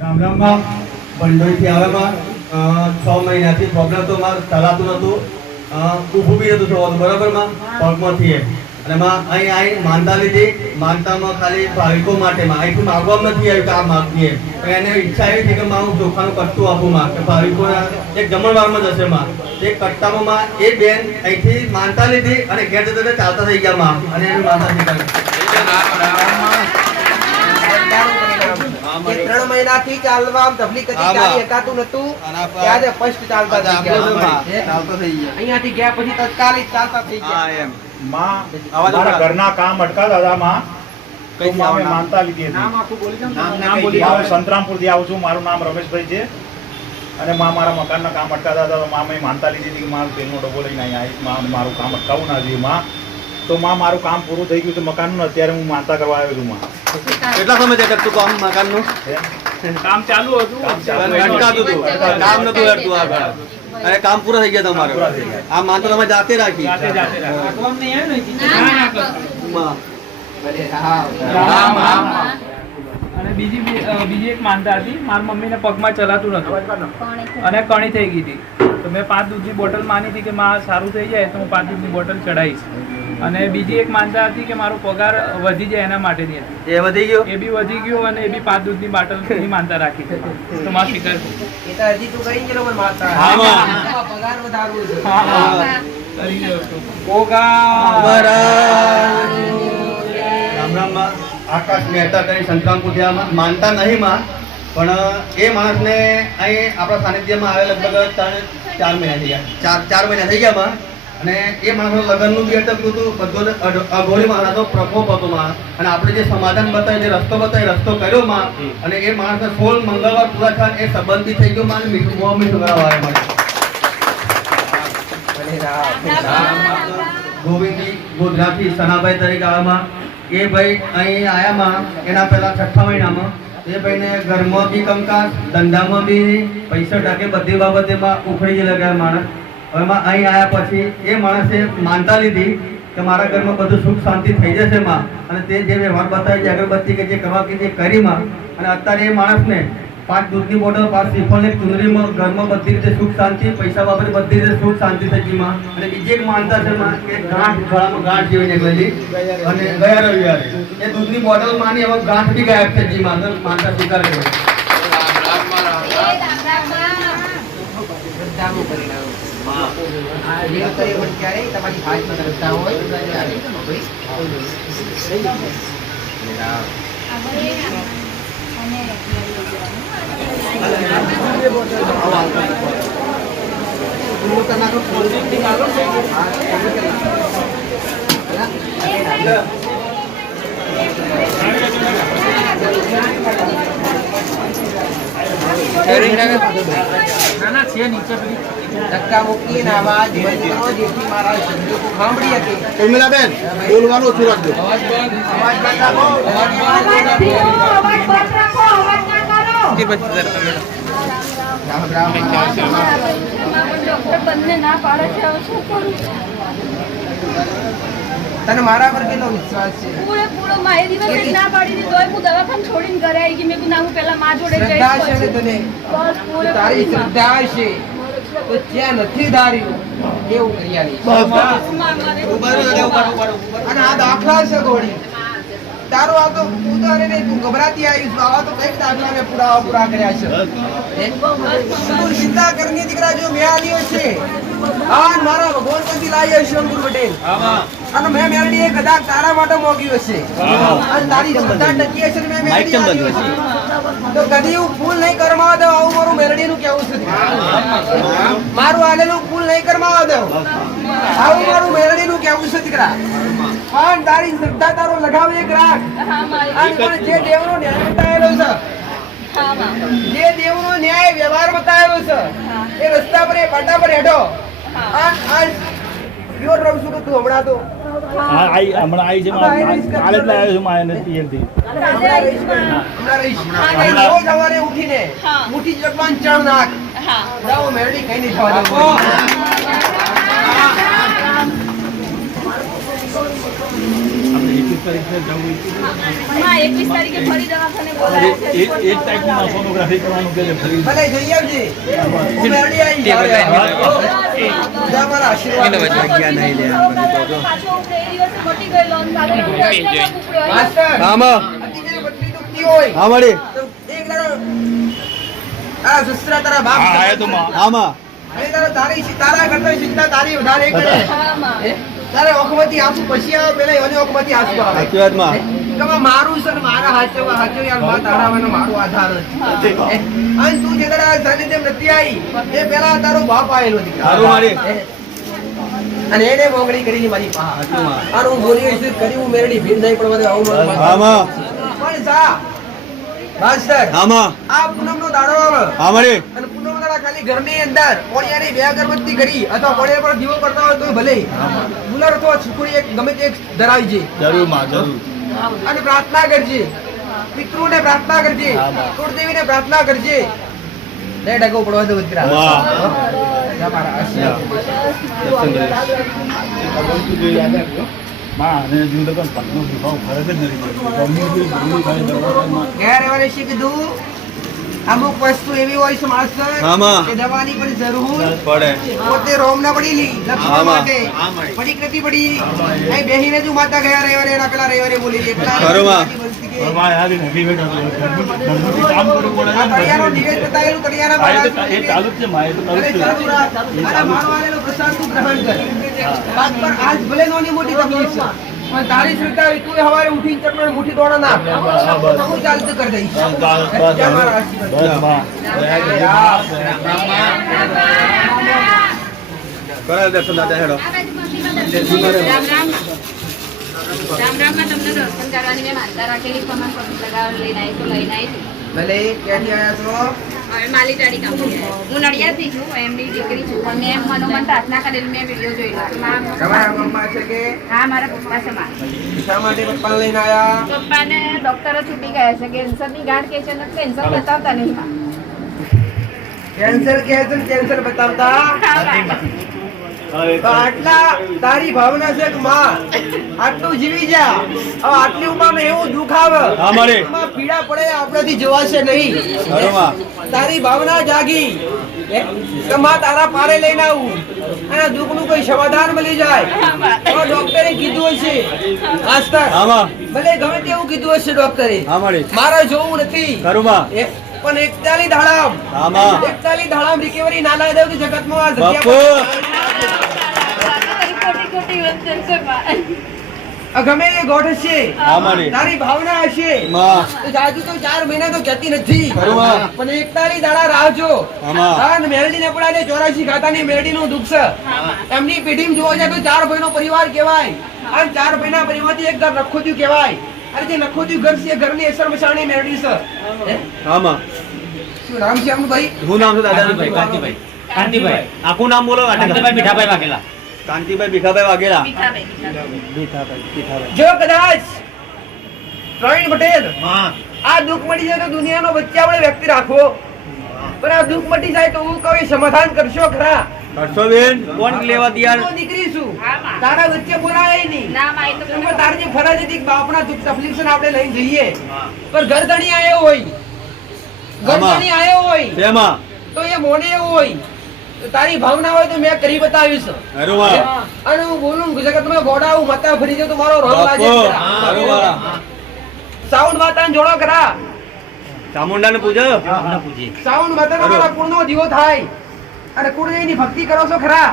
રામ રામ માં ભંડોઈથી આવેમાં 6 મહિનાથી પ્રોબ્લેમ તો મારે ચલાતું નહોતું, ઊભું બી નહોતું થવાનું બરાબર માં પગમાંથી અને માં અહીં આવીને માનતા લીધી. માનતામાં ખાલી ભાવિકો માટે માં અહીંથી માગવામાં નથી આવ્યું કે આ માગીએ, પણ એને ઈચ્છા એવી હતી કે માં હું ચોખાનું કટ્ટું આપું માં કે ભાવિકોના એક જમણવારમાં જશે માં. એ કટ્ટામાં માં એ બેન અહીંથી માનતા લીધી અને ઘેર જતા ચાલતા થઈ ગયા માં અને એની માનતા સ્વીકારી. 3 મહિનાથી ચાલવા તકલીફ હતી, ચાલી હકાતું નતું, ત્યારે ફર્સ્ટ ચાલતા થઈ ગયા. અહીંયાથી ગયા પછી તત્કાલિક ચાલતા થઈ ગયા. એમ માં અમારા ઘરના કામ અટકાતા હતા માં, કઈ મામે માનતા લીધી હતી. નામ આખું બોલી દો. નામ બોલી દો. સંતરામપુર થી આવું છું, મારું નામ રમેશભાઈ છે અને માં મારા મકાનના કામ અટકાતા હતા તો મામે માનતા લીધી હતી કે મારું તેલનો ડબ્બો લઈને અહીં આવીશ માં, મારું કામ અટકાવવું ના જોઈએ માં. તો માં મારું કામ પૂરું થઈ ગયું છે મકાનનું, અત્યારે હું માનતા કરવા આવ્યો છું માં. કેટલા સમય છે કરતું કામ મકાનનું? કામ ચાલુ હતું, અટકાતું હતું, કામ નતું હેડતું આગળ. અરે કામ પૂરા થઈ ગયા તમારે? આ માનતો તમે જાતે રાખી? અને બીજી એક માનતા હતી, મારી મમ્મીને પગમાં ચલાતું નતું અને કણી થઈ ગઈ હતી, તો મેં 5 દૂધની બોટલ માની હતી કે માં સારું થઈ જાય તો હું 5 દૂધની બોટલ ચડાવીશ. અને બીજી એક માનતા હતી કે મારો પગાર વધી જાય એના માટેની હતી. એ વધી ગયો? એ બી વધી ગયું અને એ બી 5 દૂધની બોટલની માનતા રાખી છે. તો માં સ્વીકાર એ તો હજી તું કરી ગયેલો પણ માનતા. હા માં પગાર વધારવો છે. કરી ગયો છું. રામ રામ માં. આકાશ મહેતા કરી સંતરામપુરથી માનતા નહીં માં, પણ એ માણસને અહીં આપણા સાનિધ્યમાં આવે લગભગ 4 મહિના થઈ ગયા, 4 મહિના થઈ ગયા માં. અને એ માણસનું લગ્નનું બી અટકતું હતું, બધું અઘોરી માણસનો પ્રકોપ હતો માં. અને આપણે જે સમાધાન બતાવ્યું, જે રસ્તો બતાવ્યો, રસ્તો કર્યો માં. અને એ માણસને 16 મંગળવાર પૂરા થયા, એ સંબંધી થઈ ગયો માં. મીઠું કરાવવા આવ્યા મને ગોવિંદજી ગોધરાથી સનાભાઈ તરીકે આવ્યામાં. એ ભાઈ અહીં આવ્યામાં એના પહેલા 6 મહિનામાં એ ભાઈને ઘરમાં બી કંકાસ, ધંધામાં બી પૈસા ટકે બધી બાબતેમાં ઉખડી લગાવ્યા માણસ. હવેમાં અહીં આવ્યા પછી એ માણસે માનતા લીધી કે મારા ઘરમાં બધું સુખ શાંતિ થઈ જશે માં. અને તે જે વ્યવહાર બતાવી, જે અગરબત્તી કે જે કરવા કીધી કરી માં. અને અત્યારે એ માણસને 5 દૂધની બોટલ, 5 શ્રીફળની ચુંદડીમાં ઘરમાં બધી રીતે સુખ શાંતિ, પૈસા બાબતે બધી રીતે સુખ શાંતિ થઈ ગઈ માં. અને બીજી એક માનતા છે માં કે ગાંઠ ગળામાં ગાંઠ જેવી નીકળેલી અને ગયા રવિવારે એ દૂધની બોટલ માની હવે ગાંઠ બી ગાયબ થઈ ગઈ માં. માનતા સ્વીકાર કરી. શ્રદ્ધાનું પરિણામ. આ જે કરે પણ ક્યારે તમારી ભાજમાં શ્રદ્ધા હોય ત્યારે ધક્કા મૂકીને અવાજ બંધ કરો જેથી મારા શબ્દો સાંભળી શકે. ઉર્મિલાબેન બોલવાનો ઓછું રાખજો. અવાજ બંધ રાખો. રામ રામ. તને મારા પર કેટલો વિશ્વાસ છે? પૂરો મારી દિવસ ના પાડી દીધો હોય, હું દવાખાને છોડીને ઘરે આવી ગઈ. મેં કીધું ના, હું પહેલા માં જોડે જઈશ. શ્રદ્ધા છે ને તને? બસ પૂરે તારી શ્રદ્ધા છે તો જ્યાં નથી ધાર્યું એવું કરી આલીશ. અને આ દાખલા છે ગોળી તારો. આ તો ઉતારે નહીં, તું ગભરાતી આવીશ. આવા તો કઈક દાખલા મેં પૂરા કર્યા છે. તું ચિંતા કરની દીકરા, જો મેં આલ્યો છે આ મારા ભગવાન પરથી લાવ્યો છે અંકુર પટેલ. અને મેં મેલડી એ કદાચ તારા માટે મોગ્યો છે અને તારી શ્રદ્ધા ટકી હશે. મેં મેલડી આલ્યો છે તો કદી હું ફૂલ નહીં કરમાવા દઉં. આવું મારું મેલડીનું કહેવું છે. મારું આલેલું ફૂલ નહીં કરમાવા દઉં, આવું મારું મેલડીનું કહેવું છે દીકરા. પણ તારી શ્રદ્ધા તારો લગાવ એક રાખ. અને પણ જે દેવનો ન્યાય બતાવેલો છે, જે દેવનો ન્યાય વ્યવહાર બતાવેલો છે એ રસ્તા પર, એ પાટા પર હેઠો. પ્યોર રહું છું કે તું હમણાં તો હમણાં આવી છે, કાલે જ લાવ્યો છું માં એને પિયરથી. રોજ સવારે ઉઠીને મુઠ્ઠી જગવાન ચણ નાખ. જાઓ મેરડી કઈ નહીં થવા દઉં. હા 21 તારીખે ફરી દવાખાને બોલાયા છે ભલે જઈ આવજે હું મેરડી આવી જા મારા આશીર્વાદ પાછો ઉપડે એ દિવસે મટી ગયેલો અને કાલે ઉપડ્યો માસ્ટર આમાં અત્યારે બદલી દુખતી હોય હા મળી તો એક દાડો આ સસરા તારા બાપ આમાં અને તારા કરતા ચિંતા તારી વધારે કરે આમાં. તારે ઓખમાંથી આંસુ પછી આવે પેલા એની ઓખમાંથી આંસુ આવે સાચી વાતમાં કમા મારું છે ને મારા હાચો યાર માં તારાવાનો મારો આધાર છે અને તું જે તારા સાની તેમ નથી આવી એ પેલા તારો બાપ આવેલો દીકરા સારું મારી. અને એને મોગળી કરી મારી પાસે અને હું બોલી ગઈ કરી હું મેરડી ભીડ નહીં પડવા દે આવું મારું આમાં પણ સા માસ્ટર આમાં આ પૂનમનો દાડો આવે હા મળી અને પૂનમનો દાડા ખાલી ઘરની અંદર કોળિયાની બે અગરબત્તી કરી અથવા કોળિયા પર દીવો કરતા હોય તો ભલે ગુલાર અથવા છુકડી એક ગમે તે એક ધરાવી છે જરૂર માં જરૂર અને પ્રાર્થના કરજે પિતૃને પ્રાર્થના કરજે કુળદેવીને પ્રાર્થના કરજે ને ડગો પડવા દો દીકરા વાહ. જા મારા આશીર્વાદ. ઘેર રહેવાને શીખ કીધું અમુક વસ્તુ એવી હોય છે માસ્ટર આમાં. કે દવાની પણ જરૂર પડે પોતે રોમ ના પડેલી લક્ષ્મણ આમાં. માટે પડી નથી પડી અહીં બેહીને જ માતા ગયા રવિવારે એના પેલા રવિવારે બોલી એટલા ખરું માં. આ તળિયાનો નિવેદ બતાવેલું તળિયાના મહારાજ અરે ચાલુ રાખ. મારા મારો આલેલો પ્રસાદ તું ગ્રહણ કર વાત પર આજ ભલે નાની મોટી તકલીફ છે પણ તારી શ્રદ્ધા હોય તું સવારે ઉઠીને ચકડો મુઠ્ઠી દોડા નાખ તો હું ચાલતું કરી દઈશ જય મારા આશીર્વાદ. કરાવ દર્શન દાદા હેડો રામ રામમાં તમને દર્શન કરવાની મેં માનતા રાખેલી પણ મારા પગ લગાવ લઈને આવી તો લઈને આવી ભલે ક્યાંથી આવ્યા છો હવે માલીટાડી કંપની હું નડિયાદથી છું એમની દીકરી છું પણ મેં મનોમન પ્રાર્થના કરેલી મેં વિડીયો જોયેલો તમારા ગામમાં છે કે હા મારા પપ્પા છે મારા શા માટે પપ્પાને લઈને આવ્યા પપ્પાને ડોક્ટરો છૂટી ગયા છે કેન્સરની ગાંઠ કે છે ને કેન્સર બતાવતા નહીં માં. કેન્સર કે છે ને કેન્સર બતાવતા તો આટલા તારી ભાવના છે કે માં આટલું જીવી જા હવે આટલી ઉંમરમાં એવું દુઃખ આવે હા મળે એમાં પીડા પડે આપણાથી જોવાશે નહીં ખરું માં. તારી ભાવના જાગી કે માં તારા પારે લઈને આવું અને દુઃખનું કોઈ સમાધાન મળી જાય તો ડોક્ટરે કીધું હશે માસ્ટર આમાં ભલે ગમે તેવું કીધું હશે ડોક્ટરે હા મળી મારે જોવું નથી ખરું માં. પણ 41 ધાડામ આમાં 41 ધાડામ રિકવરી ના લાવી દેવું જગતમાં આ જગ્યા બાપુ ખોટી ખોટી વસ્તુ છે માં. આ ગમે એ ગોઠ હશે હા મળી તારી ભાવના હશે માં તો જાજુ તો 4 મહિના તો જતી નથી ખરું માં. પણ 41 દાડા રાહ જો આમાં. હા ને મેરડી ને પડાને 84 ખાતાની મેરડીનું દુઃખ છે એમની પેઢીમાં જોવા જાય તો 4 ભાઈનો પરિવાર કહેવાય અને 4 ભાઈના પરિવારમાંથી એક ઘર નખોદ્યું કહેવાય અને જે નખોદ્યું ઘર છે એ ઘરની અસર મસાણી મેરડી છે હે? આમાં શું નામ છે આમનું ભાઈ શું નામ છે દાદા કાંતિભાઈ આખું નામ બોલો કાંતિભાઈ મીઠાભાઈ વાઘેલા કાંતિભાઈ ભીખાભાઈ વાઘેલા ભીખાભાઈ. જો કદાચ પ્રવીણ પટેલ આ દુઃખ મટી જાય તો દુનિયાનો વચ્ચાવાળો વ્યક્તિ રાખવો પણ આ દુઃખ મટી જાય તો હું કહું સમાધાન કરશો ખરા કરશો બેન કોણ લેવા તૈયાર હું દીકરી છું હા, માં. તારા વચ્ચે બોલાય નહીં ના માં, એ તો પણ તારી જે ફરજ હતી કે બાપના દુઃખ તકલીફ છે ને આપણે લઈને જઈએ પણ ઘરધણી આવ્યો હોય ઘરધણી આવ્યો હોય શેમાં તો એ મોને એવું હોય તો તારી ભાવના હોય તો મેં કરી બતાવ્યું છે ખરું માં. અને હું બોલું જગતમાં ગોડાવું માતા ફરી જાય તો મારો રોગ લાગે બાપુ છે. ખરું માં. સાઉન્ડ માતાને જોડો કરા ચામુંડાને પૂજો સાઉન્ડ માતાનો મારા કુળનો દીવો થાય અને કુળદેવીની ભક્તિ કરો છો ખરા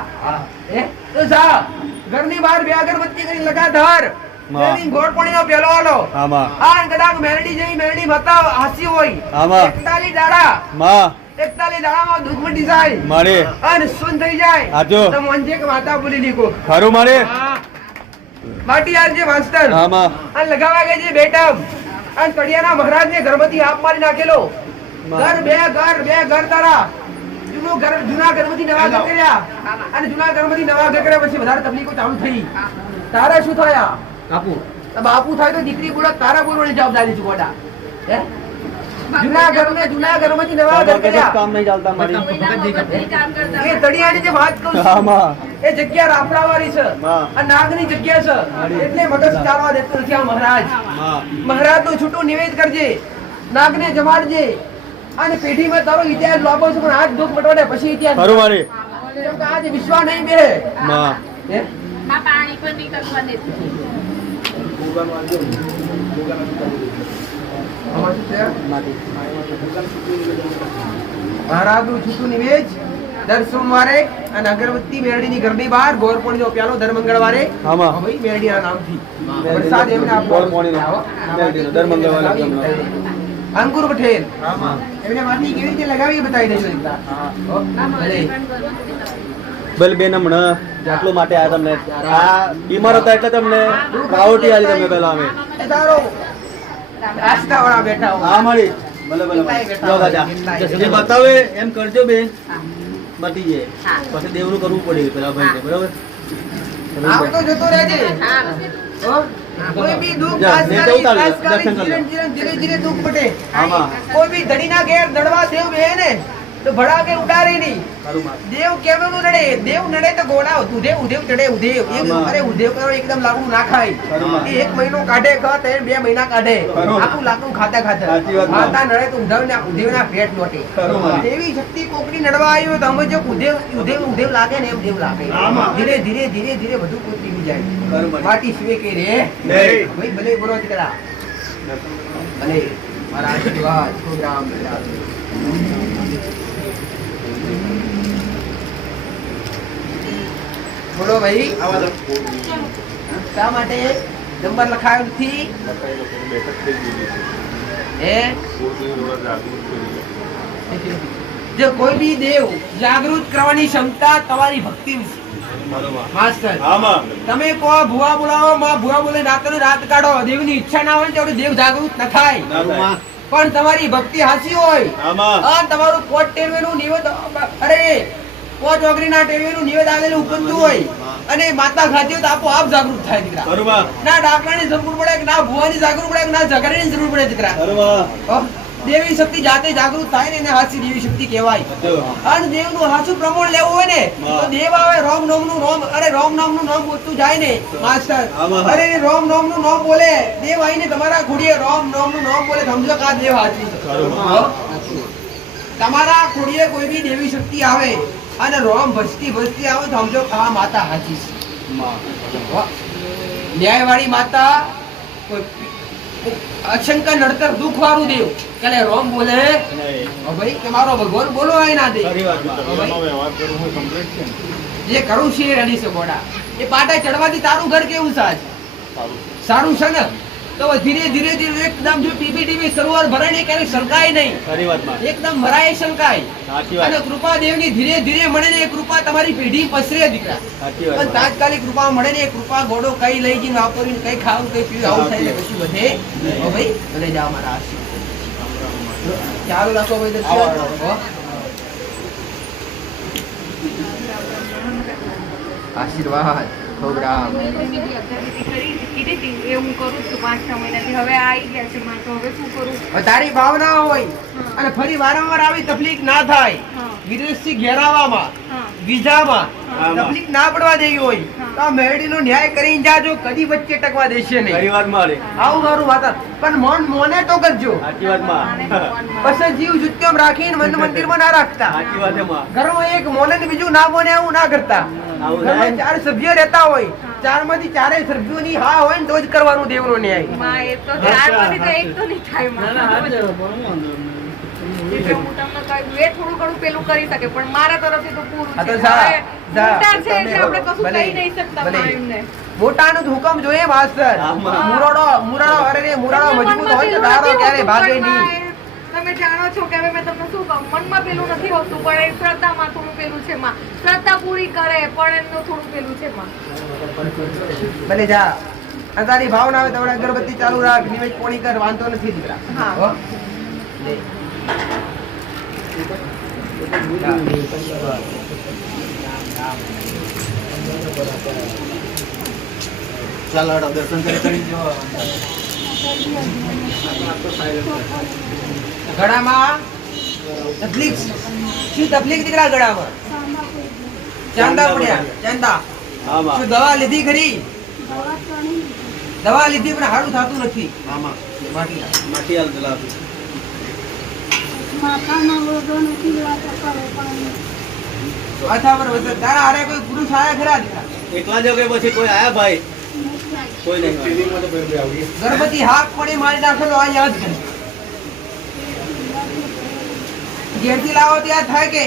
હે? તો જા ઘરની બહાર બે અગરબત્તી કરી લગાતાર મેરડી ગોળ પાણીનો પેલો આલો આમાં આ કદાચ મેરડી જેવી મેરડી માતા હાસી હોય આમાં. 41 દાડા માં 41 દાડામાં દુઃખ મટી જાય મળે અને સુન થઈ જાય હાચું. તો મંજે કે માતા બોલી લીકો ખરું મળે માટી આરજે માસ્ટર આમાં અને લગાવા ગઈ છે બેટમ અને કડિયાના મહારાજને ઘરમાંથી આપ મારી નાખેલો ઘર બે ઘર તારા જૂના ઘરમાંથી નવા ઘર કર્યા અને જૂના ઘરમાંથી નવા ઘર કર્યા પછી વધારે તકલીફો ચાલુ થઈ તારા શું થયા બાપુ થાય તો દીકરી બોલો તારા બોલવાની જવાબદારી છે ગોડા હે જૂના ઘરમાંથી નવા ઘર કર્યા કામ નહીં ચાલતા મારી બધું કામ કરતા એ તળિયાની જે વાત કરું છું, આમાં એ જગ્યા રાફડાવાળી છે હા. આ નાગની જગ્યા છે એટલે મગજ ચાલવા દેતું નથી આ મહારાજ. મહારાજનું છૂટું નિવેદ કરજે, નાગને જમાડજે અને પેઢીમાં તારો ઇતિહાસ લાવો છો પણ આજ દુઃખ મટવાડે પછી ઇતિહાસ ખરું મારી કેમ કે આજ વિશ્વા નહીં બે હે? માં પાણી પણ નહીં કરવા દેતું. આમાં શું છે? મહારાજનું છૂટું નિવેદ દર સોમવારે અને અગરબત્તી મેરડીની ઘરની બહાર ગોરપોણીનો પ્યાલો દર મંગળવારે આમાં. હા ભાઈ, મેરડીના નામથી પ્રસાદ એમને આપવાનો. ગોરપોણીનો, આવો. મેરડીનો, દર મંગળવારે. અંકુર પટેલ એમને માટી કેવી રીતે લગાવી એ બતાવી દેજો એકવાર. હો. ભલે. બલ બેન હમણાં આટલું માટે આયા તમને આ બીમાર હતા એટલે તમને રાવટી આલી તમે પેલા અમે એ તારો આસ્થાવાળા બેઠા હો. હા મારી ભલે ભલે જો દાદા જે બતાવે એમ કરજો બેન બતી જાય પછી દેવનું કરવું પડે પેલા ભાઈ બરાબર આવતો જતો રહેજે. હા હો. કોઈ બી દુઃખ જા, ખાસ નેતા કરી, ઉતાર લે, ખાસ કરી, દર્શન કર લે. ધીરે ધીરે દુઃખ મટે. આમાં કોઈ બી ધણીના ઘેર દડવા દેવ બે ને તો ભડાકે ઉડારે નહીં. ખરું માર દેવ કેવનું નડે, દેવ નડે તો ગોળાવ, ઉધેવ ઉધેવ ચડે ઉધેવ. આમાં. અરે ઉધેવ કરો એકદમ લાકડું ના ખાય. ખરું. એ 1 મહિનો કાઢે ખત એ 2 મહિના કાઢે. ખરું. આખું લાકડું ખાતા ખાતા. સાચી વાત. માતા નડે તો ઉધેવના પેટ નોટે. ખરું. દેવી શક્તિ કોકડી નડવા આવી હોય તો અમે જો ઉધેવ લાગે ને એમ દેવ લાગે. આમાં. ધીરે ધીરે ધીરે ધીરે બધું પૂરી થઈ જાય. ખરું મારી. માટી સિવે કે રે નહીં. ભાઈ ભલે બોલો દીકરા ભલે મારા આશીર્વાદ ખૂબ રામ રામ. બોલો ભાઈ શા માટે નંબર લખાયો નથી હે? જો કોઈ બી દેવ જાગૃત કરવાની ક્ષમતા તમારી ભક્તિ માસ્ટર તમે કહો ભુવા બોલાવો માં ભુવા બોલે રાતનો રાત કાઢો દેવની ઈચ્છા ના હોય તો દેવ જાગૃત ન થાય. પણ તમારી ભક્તિ હાસી હોય આ તમારું કોટ ટેરવેનું નિવેદ અરે કોટ ઓગરીના ટેરવેનું નિવેદ આલેલું ઉપંતું હોય અને માતા ખાતી હોય તો આપોઆપ જાગૃત થાય દીકરા. ના ડાકરાની જરૂર પડે કે ના ભુવાની જરૂર પડે કે ના ઝઘડાની જરૂર પડે દીકરા. દેવી શક્તિ જાતે જાગૃત થાય ને એને હાસી દેવી શક્તિ કહેવાય. અને દેવનું હાસું પ્રમાણ લેવું હોય ને તો દેવ આવે રોમ નામનું નામ બોલતું જાય ને માસ્ટર અરે રોમ નામનું નામ બોલે દેવ આવીને તમારા ખોડીએ રોમ નામનું નામ બોલે સમજો કે આ દેવ હાચું છે. તમારા ખોડીએ કોઈ બી દેવી શક્તિ આવે અને રોમ ભસતી આવે તો સમજો કે આ માતા હાચી છે. ન્યાયવાળી માતા કોઈ અશંકા નડતર દુઃખ વાળું દેવ કે રોમ બોલે ભાઈ કે મારો ભગવાન બોલો આય ના દે જે કરું છે રેડી છે ગોડા એ પાટા ચડવાથી તારું ઘર કેવું સાજ સારું છે ને તો ધીરે ધીરે ધીરે એકદમ જો ટીબી સરોવર ભરાય ને ક્યારેક શંકાય નહીં એકદમ ભરાય શંકાય અને કૃપા દેવની ધીરે ધીરે મળે ને એ કૃપા તમારી પેઢી પસરે દીકરા. પણ તાત્કાલિક કૃપા મળે ને એ કૃપા ગોડો કઈ લઈ જઈને વાપરીને કઈ ખાવું કઈ પીવું આવું થાય ને પછી વધે. હો ભાઈ ભલે જાઓ મારા આશીર્વાદ ચાલુ રાખો ભાઈ દર્શન. આશીર્વાદ ખૂબ રામ. એવું કરું છું 5-6 મહિનાથી હવે આવી ગયા છે માં તો હવે શું કરું? તારી ભાવના હોય અને ફરી વારંવાર આવી તકલીફ ના થાય વિદેશથી ઘેરાવામાં વિઝામાં તકલીફ ના પડવા દેવી હોય તો આ મેરડીનો ન્યાય કરીને જાજો કદી વચ્ચે ટકવા દેશે નહીં. આવું મારું વાત પણ મોને તો કરજો પછી જીવ જુત્યમ રાખીને મંદિરમાં ના રાખતા. ઘરમાં એક મોને ને બીજું ના મોને એવું ના કરતા. ઘરમાં 4 સભ્ય રહેતા હોય 4 માંથી 4 સભ્યોની હા હોય ને તો જ કરવાનું દેવનો ન્યાય. માં એ તો 4 માંથી તો એક તો નહીં થાય માં. એટલે હું તમને કહ્યું એ થોડું ઘણું પેલું કરી શકે પણ મારા તરફથી તો પૂરું હા તો છે. જા, હવે જા. મોટા છે એટલે આપણે કશું ભલે, કહી નહીં શકતા ભલે. માં એમને. મોટાનો જ હુકમ જોઈએ માસ્ટર. મુરાડો અરે રે મુરાડો મજબૂત હોય તો તારો ક્યારે ભાગે નહીં. તમે જાણો છો કે હવે મેં તમને શું કહું મનમાં પેલું નથી હોતું પણ એ શ્રદ્ધામાં થોડું પેલું છે માં. શ્રદ્ધા પૂરી કરે પણ એમનું થોડું પેલું છે માં. ભલે જા અને તારી ભાવના આવે તો હવે અગરબત્તી ચાલુ રાખ નિવેદ પોણી કર વાંધો નથી દીકરા. હા. હો? લે. ચાલો હેડો, દર્શન કરી જો ગળામાં તકલીફ શું તકલીફ દીકરા ગળામાં ચાંદા પડ્યા ચાંદા શું દવા લીધી ખરી દવા લીધી પણ સારું થતું નથી માથા પર વજન તારા હારે કોઈ પુરુષ આયા ખરા દીકરા એકલા જો કે પછી કોઈ આયા ભાઈ કોઈ નહીં ગણપતિ હાથ પડી મારી નાખેલો આ યાદ કરી ઘેરથી લાવો ત્યાં થાય કે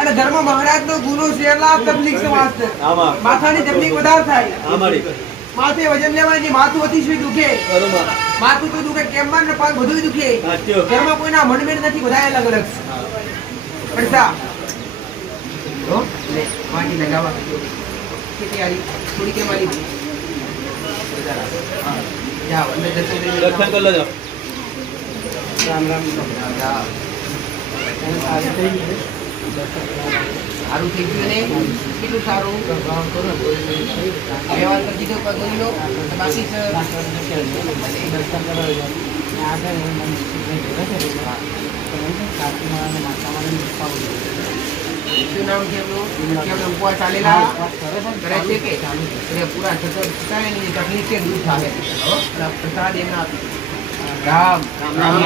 અને ધર્મ મહારાજ નો ગુનો શેરલા તકલીફ છે વાસ્તે માથાની તકલીફ વધારે થાય માથે વજન લેવાની માથું અતિશય દુખે માથું તો દુખે કેમર ને પગ બધું દુખે ઘરમાં કોઈના મનમેળ નથી બધા અલગ અલગ છે પડતા હો લે માટી લગાવા કેટલી આરી થોડી કે મારી જાઓ અંદર દર્શન કરી દર્શન કરી લેજો રામ રામ જાઓ સારું થઈ ગયું ને કેટલું સારું વ્યવહાર કરી દીધો પગલીનો બાકી છે શું નામ છે એમનું કેમ ઉપવાસ ચાલેલા કરે છે કે એટલે પૂરા ચાલે ની તકલીફ કે દૂર થાય અને પ્રસાદ એમના રામ રામ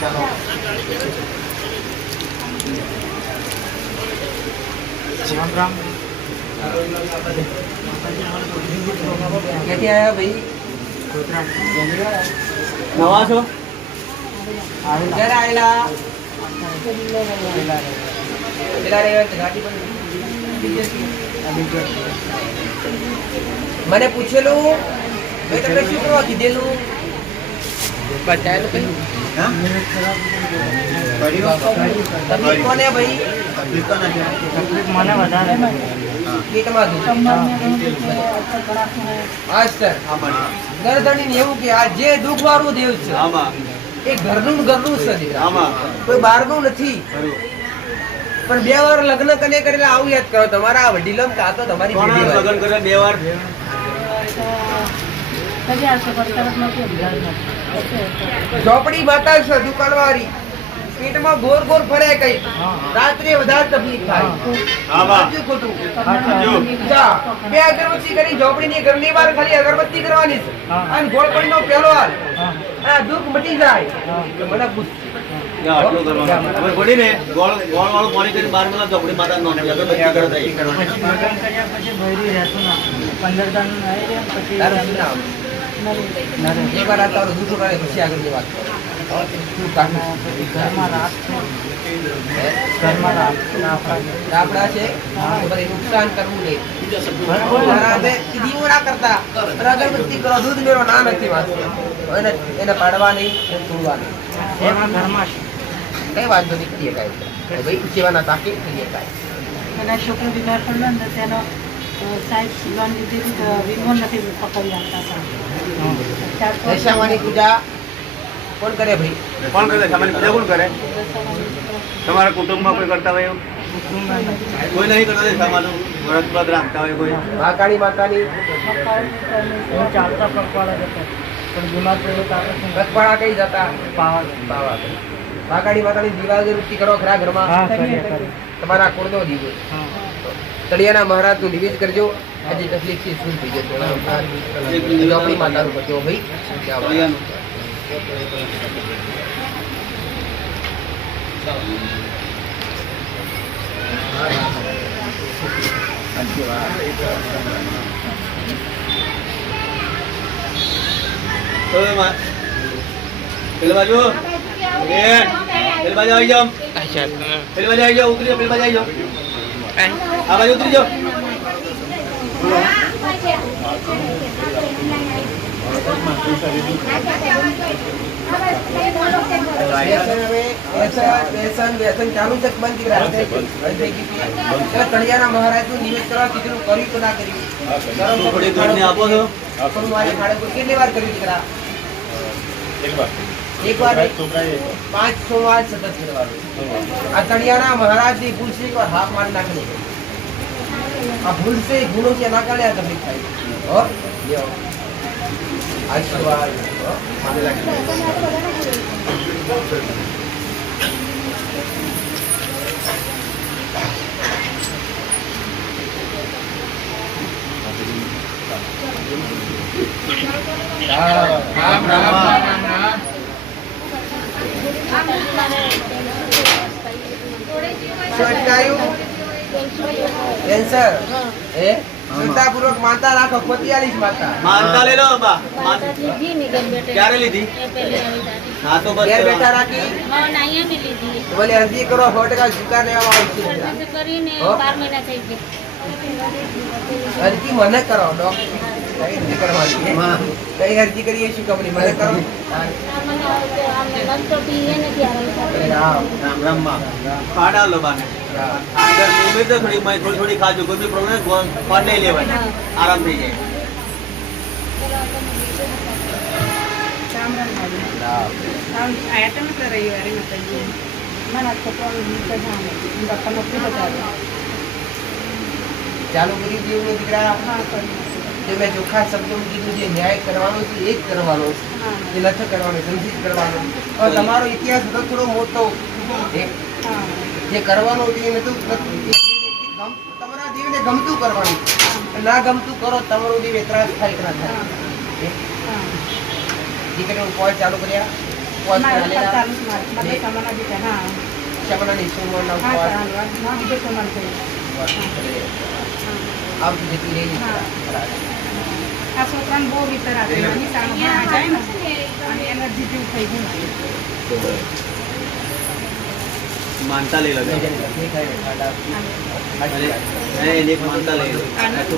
ચાલો राम राम कैसे आया भाई નવા છો घर आयला પેલા રે ગાડી પર મને પૂછેલું મેં તમને શું કરવા કીધેલું બતાયેલું કઈ તકલીફ કોને ભાઈ તકલીફ મને વધારે પેટમાં ગરદણી એવું કે આ જે દુઃખ વાળું દેવ છે એ ઘરનું છે કોઈ બહારનું નથી પણ 2 વાર લગ્ન કને કરેલા આવું યાદ કરો તમારા વડીલો કા તો તમારી લગ્ન કરે 2 વાર ઝોપડી માતા છે દુકાન વાળી પેટમાં ગોર ગોર ફરે કઈ રાત્રે વધારે તકલીફ થાય સાચું ખોટું જા 2 અગરબત્તી કરી ઝોપડીની ઘરની બહાર ખાલી અગરબત્તી કરવાની છે અને ગોળપડીનો પહેલો હાલ આ દુઃખ મટી જાય તો મને પૂછ આટલું કરવાનું હવે પડી ને ગોળ વાળું પાણી કરીને 12 મિનિટ ઝોપડી માતા નો અગરબત્તી કરો થઈ તારું શું નામ એક વાર આ તારું દુઃખ કરે પછી આગળની વાત કરો આપડા છે નુકસાન કરવું નહીં દીવો ના કરતા અગરબત્તી કરો દૂધ મેરો ના નથી વાત એને પાડવા નહીં તોડવા નહીં કઈ વાંધો નહીં કરીએ કાંઈ ભાઈ સેવાના તાકી કરીએ કાંઈ એના છોકરો બીમાર પડ્યો ને તેનો સાહેબ લોન લીધી તો વીમો નથી પકડી આપતા દશામાની પૂજા કોણ કરે ભાઈ કોણ કરે સામાન્ય પૂજા કોણ કરે તમારા કુટુંબમાં કોઈ કરતા હોય એવું કોઈ નહીં કરતા સામાનું વ્રત વ્રત રાખતા હોય કોઈ મહાકાળી માતાની ચાલતા પગપાળા જતા પણ બીમાર પડ્યો પગપાળા કઈ જતા પાવા મહાકાળી માતાની દીવાગૃતિ કરો ખરા ઘરમાં તમારા કુળનો દીવો તળિયાના મહારાજ નું નિવેદ કરજો આજે તકલીફ થી શું થઈ જશે આપણી માતાનું કરજો ભાઈ પેલી બાજુ આવી જાઓ પેલી બાજુ આવી જાઓ ઉતરી પેલી બાજુ આવી જાઓ આ બાજુ ઉતરી જાઓ વ્યસન ચાલુ છે બંધ તળિયાના મહારાજ નું નિવેદ કરવા કીધું કર્યું તો ના કર્યું આપો છો કેટલી વાર કર્યું દીકરા એક વાર 5-6 વાર સતત કરવાનું આ તળિયાના મહારાજ ની ભૂલ છે એકવાર હાથ મારી નાખી આ ભૂલ છે ગુનો છે ના કારણે આ તકલીફ થાય આશીર્વાદ કેન્સર એ શ્રદ્ધાપૂર્વક માનતા રાખો 45 માતા માનતા લઈ લો બા ક્યારે લીધી હા તો બસ ઘેર બેઠા રાખી બોલે અરજી કરો 100% સ્વીકાર લેવામાં આવશે અરજી મને કરો ડોક્ટર કઈ અરજી કરવાની કઈ અરજી કરીએ શું કંપની મને કરો રામ રામ માં ખાડા લો બાને અગર નિયમિત થોડી થોડી ખાજો કોઈ બી પ્રોબ્લેમ ફોન નહીં લેવાય આરામ થઈ જાય ચાલુ કરી દીધું ને દીકરા જે મેં ચોખ્ખા શબ્દોમાં કીધું જે ન્યાય કરવાનો છે એ જ કરવાનો છે એ નથી કરવાનો સમજી જ કરવાનો હવે તમારો ઇતિહાસ હતો થોડો મોટો જે કરવાનો છે એ નતું તમારા દેવને ગમતું કરવાનું ના ગમતું કરો તમારો દેવ એતરાજ થાય કે ના થાય દીકરીઓ ઉપવાસ ચાલુ કર્યા ઉપવાસ કરાવેલા શમનાની સોમવારના ઉપવાસ આમ જતી રહી આ છોકરાને બહુ વિતર આપે જાય ને અને એનર્જી જેવું થઈ ગયું માનતા લઈ લો એને એક માનતા લઈ લો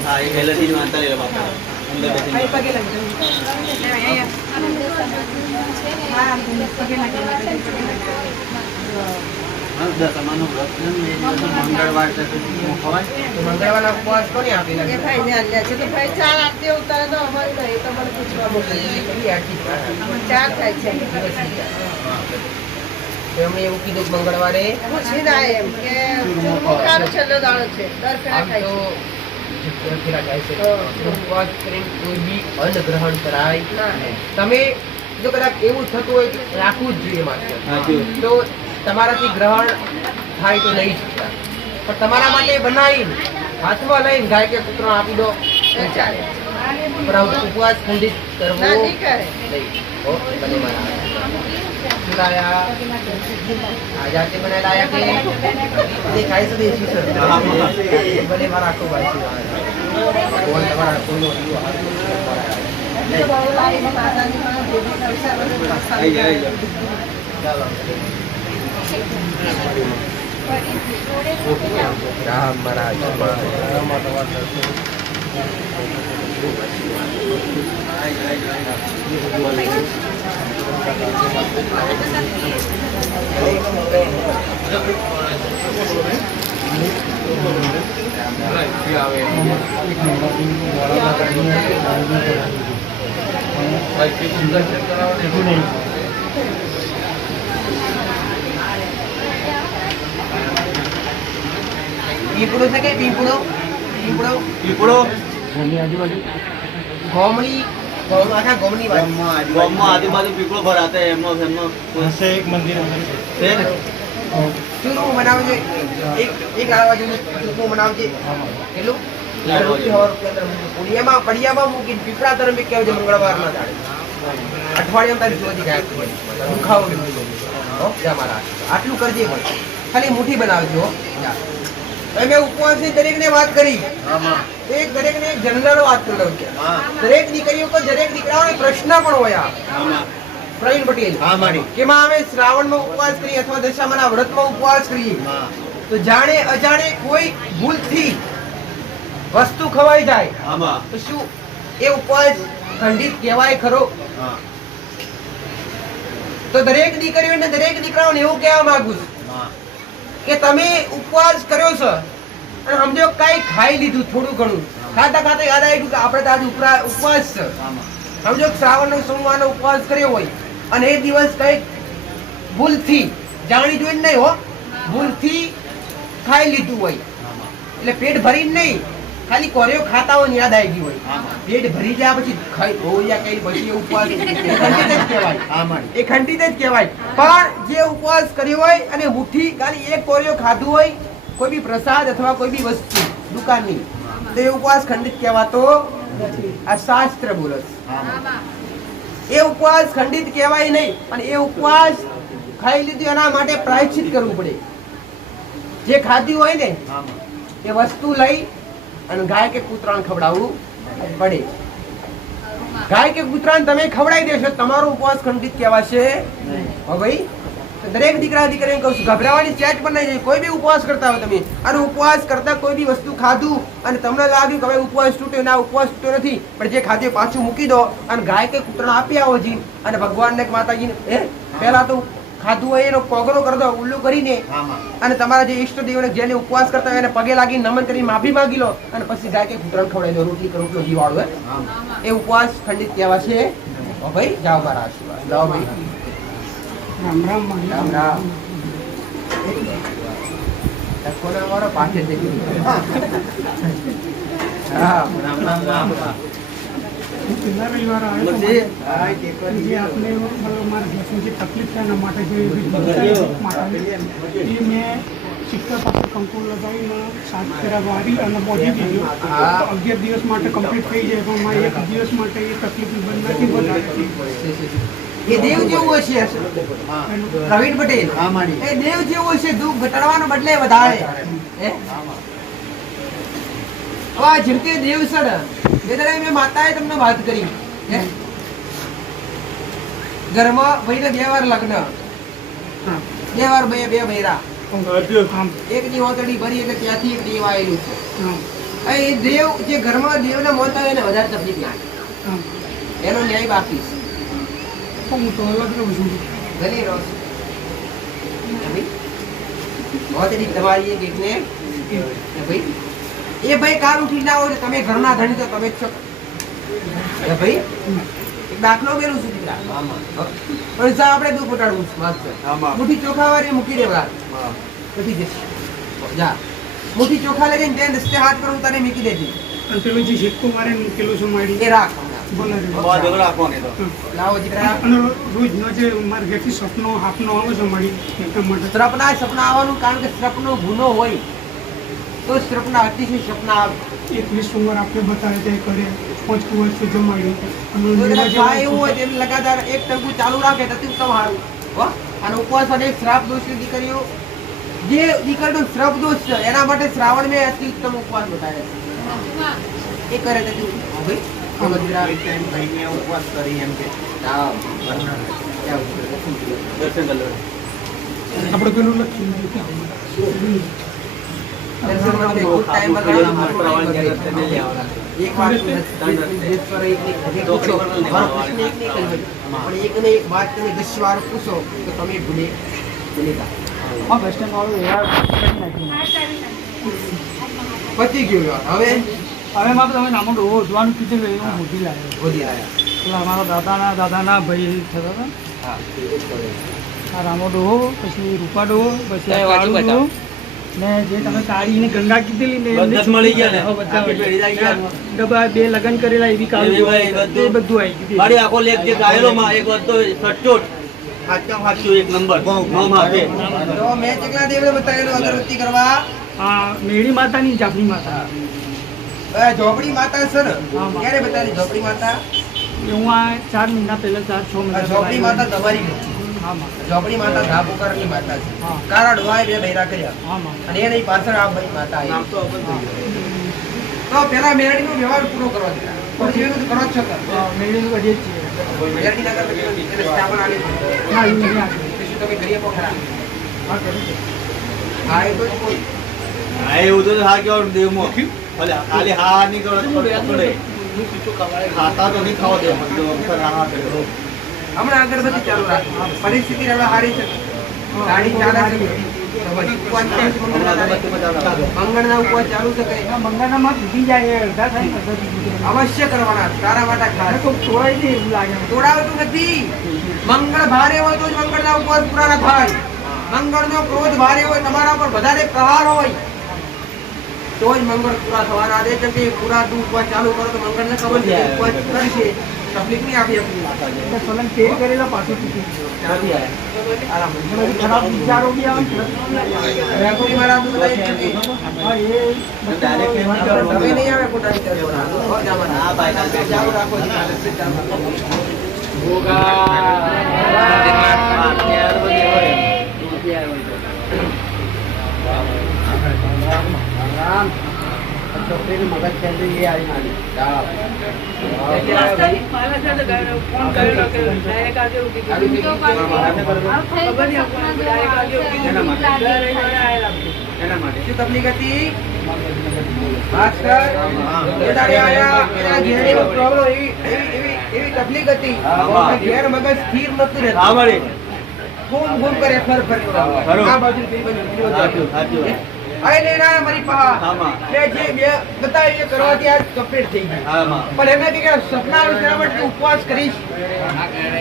હા એ પહેલેથી જ માનતા લઈ લો બાપા અંદર બેસીને પગે લાગી હા પગે લાગી દશામાનું વ્રત છે ને એ દિવસે મંગળવાર છે તો ખવાય તો મંગળવારના ઉપવાસ કોને આપી લાગે એમણે એવું કીધું કે મંગળવારે આમ તો ફેરા જાય છે ઉપવાસ કરીને કોઈ બી અન્ન ગ્રહણ કરાય તમે જો કદાચ એવું થતું હોય તો રાખવું જ જોઈએ માત્ર તો તમારાથી ગ્રહણ થાય તો નહીં શકતા પણ તમારા માટે બનાવીને હાથમાં લઈને ગાય કે કૂતરો આપી દો તો ચાલે પણ ઉપવાસ ખંડિત કરવો નહીં હો ભલે મારા શું લાયા આ જાતે બનાવેલા આયા કે દેખાય છે દેશી સર ભલે મારા આખો ભાઈ કોઈ તમારા કોઈનો ચાલો રામ મહારાજ પીપળો છે કે પીપળો પીપળો પીપળો ગોમણી આખા ગોમની વાત ગામમાં આજુબાજુ પીપળો ભરાતે એમનો એક મંદિર છે ને ચૂરમું બનાવજે એક લાવવા જેવું ચૂરમું બનાવજે કેટલું પડિયામાં મૂકી પીપળા તરફ કહેવાય મંગળવારના દાડે અઠવાડિયામાં તારી જોતી ગાયબ દુખાવો આટલું કરજે પણ ખાલી મુઠ્ઠી બનાવજો મેં ઉપવાસની દરેકને વાત કરી એક દરેકને એક જનરલ વાત કરી દઉં છું દરેક દીકરીઓ પર દરેક દીકરાઓને પ્રશ્ન પણ હોય પ્રવીણ પટેલ કે માં અમે શ્રાવણમાં ઉપવાસ કરીએ અથવા દશામાના વ્રતમાં ઉપવાસ કરીએ તો જાણે અજાણે કોઈ ભૂલથી વસ્તુ ખવાઈ જાય તો શું એ ઉપવાસ ખંડિત કહેવાય ખરો તો દરેક દીકરીઓને દરેક દીકરાઓને એવું કહેવા માંગુ છું કે તમે ઉપવાસ કર્યો છે અને સમજો કઈ ખાઈ લીધું થોડું ઘણું ખાતા ખાતા યાદ આવ્યું કે આપણે તો આજે ઉપવાસ છે સમજો શ્રાવણનો સોમવારનો ઉપવાસ કર્યો હોય અને એ દિવસ કઈ ભૂલથી જાણી જોઈને નહીં હો ભૂલથી ખાઈ લીધું હોય એટલે પેટ ભરીને નહીં ખાલી કોરિયો ખાતા હોય ને યાદ આવી ગયું હોય, પેટ ભરી જાય પછી ખાઈ હોયા કઈ પછી એ ઉપવાસ એ ખંડિત જ કહેવાય. એ ખંડિત જ કહેવાય. પણ જે ઉપવાસ કર્યો હોય અને મુઠ્ઠી ખાલી એક કોરિયો ખાધું હોય કોઈ બી પ્રસાદ અથવા કોઈ બી વસ્તુ દુકાનની, તો એ ઉપવાસ ખંડિત કહેવાતો આ શાસ્ત્ર બોલે છે. એ ઉપવાસ ખંડિત કહેવાય નહીં. અને એ ઉપવાસ ખાઈ લીધું એના માટે પ્રાયશ્ચિત કરવું પડે. જે ખાધી હોય ને એ વસ્તુ લઈ અને ગાય કે કૂતરાને ખવડાવવું પડે. ગાય કે કૂતરાને તમે ખવડાવી દેશો તમારો ઉપવાસ ખંડિત કહેવાશે. હો ભાઈ, દરેક દીકરા દીકરીને કહું છું, ગભરાવાની ચેટ પણ નહીં. કોઈ બી ઉપવાસ કરતા હોય તમે અને ઉપવાસ કરતા કોઈ બી વસ્તુ ખાધું અને તમને લાગ્યું કે હવે ઉપવાસ તૂટ્યો, ના ઉપવાસ તૂટ્યો નથી, પણ જે ખાધું પાછું મૂકી દો અને ગાય કે કૂતરાને આપી આવો જી અને ભગવાનને માતાજીને પહેલા તો ખાધું હોય એનો કોગરો કરી દો ઉલ્લું કરીને અને તમારા જે ઈષ્ટ દેવને જેને ઉપવાસ કરતા હોય એને પગે લાગી નમન કરી માફી માંગી લો અને પછી ગાય કે કૂતરાને ખવડાવી દો. રોટલી રોટલો જીવાડો એ ઉપવાસ ખંડિત કહેવાશે. ભાઈ જાઓ મારા આશીર્વાદ જાઓ ભાઈ. રામ રામ રામ રામ. કોના વાળો પાછે થઈ ગયો. રામ રામ રામ રામ. છેલ્લા રવિવારે આવ્યો હતો. જે આપણે મારા ઘરની જે તકલીફ છે એના માટે જે માટે એ મેં સિક્કા પાસે કંકુ લગાવીને 7 ફેરા વારી અને પહોંચી દીધો. 11 દિવસ માટે કમ્પ્લીટ થઈ જાય પણ મારે 1 દિવસ માટે એ તકલીફ બંધ નથી વધારતી. એ દેવ જેવું હશે પ્રવીણ પટેલ. એ દેવ જેવું હશે, દુઃખ ઘટાડવાનો બદલે વધારે. હવે જીવતે દેવ સર એ મેં માતાએ તમને વાત કરી ઘરમાં ભાઈને 2 વાર લગ્ન, 2 વાર બે બૈરા, એક ની ઓતડી ભરી એટલે ત્યાંથી એક દેવ આવેલું છે. એ દેવ જે ઘરમાં દેવને મોતા હોય એને વધારે તકલીફ લાગે, એનો ન્યાય બાકી છે. હું તો અલગ રહું છું. ભલે રહો છો. ઓતડી તમારી એક એકને ભાઈ એ ભાઈ કાલ ઉઠી ના હોય તમે ઘરના ધણી તો તમે જ છો. એ ભાઈ એક દાખલો મેલું છું દીકરા. પણ સા આપણે દુઃખ ઉટાડવું છે માસ્ટર. મુઠ્ઠી ચોખા વાળી મૂકી દેવા પછી જશે. જા મુઠ્ઠી ચોખા લઈને તે રસ્તે હાથ પર ઉતારે મૂકી દેજે. અને પેલું જે સિક્કો મારે મૂકેલું છે મારી એ રાખ. લાવો દીકરા. અને રોજનો જે મારા ઘરથી સપનો હાફનો આવે છે મારી એટલા માટે સપના આવવાનું કારણ કે સપનો ગુનો હોય તો સપના અતિશય સપના આવે. 21 સોમવાર આપણે બતાવે તે કરે 5 વર્ષ જમાડ્યું એવું હોય તેમ લગાતાર એક ટંકુ ચાલુ રાખે તો ઉત્તમ સારું. અને ઉપવાસ અને શ્રાપ દોષની દીકરીઓ જે દીકરીનો શ્રાપ દોષ છે એના માટે શ્રાવણ મેં અતિ ઉત્તમ ઉપવાસ બતાવે છે. એ કરે તો ઉપવાસ કરી એમ કે દર્શન કરી લો. આપણે પેલું લખ્યું દર્શન માટે ખૂબ ટાઈમ એક વાત એકને એક વાત તમે 10 વાર પૂછો તો તમે ભૂલેગા. પતી ગયું. હવે મારે તમે નામો ડોહો ઉજવાનું કીધું હું મોટી લાવ્યો. વધી આવ્યા. એટલે અમારા દાદાના ભાઈ થતા હતા. આ રામો ડોહો, પછી રૂપા ડોહો, પછી આ કાળુ ડોહો ને જે તમે કાળી ને ગંગા કીધેલી ને બધા જ મળી ગયા ને. બધા આખી પેઢી આવી ગયા. ડબ્બા 2 લગન કરેલા એવી કાળુ એ બધું બધું આવી ગયું. મારી આખો લેખ જે ગાયેલો માં એક વાત તો સચોટ સાચું એક નંબર તો મેં કેટલા દેવને બતાવેલું અગરબત્તી કરવા. આ મેળી માતાની જાફરી માતા ઝોપડી માતા છે ને હા. ક્યારે બતાવી ઝોપડી માતા? હું આ 4 મહિના પહેલા 4-6 મહિના ઝોપડી માતા તમારી નથી. હા માં ઝોપડી માતા ધાબુકરની માતા છે. હા. કારા ડોહાએ 2 બૈરા કર્યા હા માં અને એની પાછળ આ ભાઈ માતા આવી. તો પેલા મેરડીનો વ્યવહાર પૂરો કરવા દીધા. પછી એનું કરો જ છો તો. મેળીનું કરીએ જ છીએ. મેરડી ના કરતા એને સ્થાપન આલી. ના એવું નહીં આપે. શું તમે કરી આપો ખરા? હા કરી છે. હા એ તો જ કોઈ. હા એવું તો હા કેવાનું દેવમાં ભલે ખાલી હા નહીં કરો તો પડે. ખાતા તો નહીં ખાવા દે બધું અક્ષર હા કર્યો. હમણાં અગરબત્તી ચાલુ રાખો. પરિસ્થિતિ હવે સારી છે. ગાડી ચાલે છે. તો પછી ઉપવાસ છે. મંગળના ઉપવાસ ચાલુ છે કઈ? આ મંગળામાં તૂટી જાય એ અડધા થાય ને અડધા તૂટી જાય. અવશ્ય કરવાના. તારા માટે ખાસ. મને કોઈ તોડાય નહીં એવું લાગે મને. તોડાવતું નથી. મંગળ ભારે હોય તો જ મંગળના ઉપવાસ પૂરા ના થાય. મંગળનો ક્રોધ ભારે હોય તમારા પર વધારે પ્રહાર હોય તો જ મંગળ પૂરા થવાના છે. કેમ કે પૂરા તું ઉપવાસ ચાલુ કરો તો મંગળને ખબર છે કે ઉપવાસ કરશે, તકલીફ નહીં આપી આપી. એટલે સલન તેલ કરેલા પાછું તૂટી ગયું. આરામ. પછી ખરાબ વિચારો બી આવે ને. રેકોર્ડિંગ વાળા તો બધા એક છે. હા, એ તમે નહીં આવે ખોટા વિચાર લેવાના. હો, જવાનું. હા ભાઈ કાલે ચાલુ રાખો છો, કાલે ચાલુ રાખો. છોકરીનું મગજ છે એ આવી નાની. શું તકલીફ હતી? ભાસ્કર, એ દાડે આયા, એના ઘેરનો પ્રોબ્લેમ એવી તકલીફ હતી. ઘેર મગજ સ્થિર નતું રહેતું. હા વળી. ઘૂમ કરે ફર ફર. આ બાજુ પેલી બાજુ. આય ને ના મારી પા આમાં. મેં જે બે બતાવી એ કરવાથી આ કમ્પ્લીટ થઈ ગઈ. આમાં. પણ એમને કે સપના વિશ્રામણ ઉપવાસ કરીશ,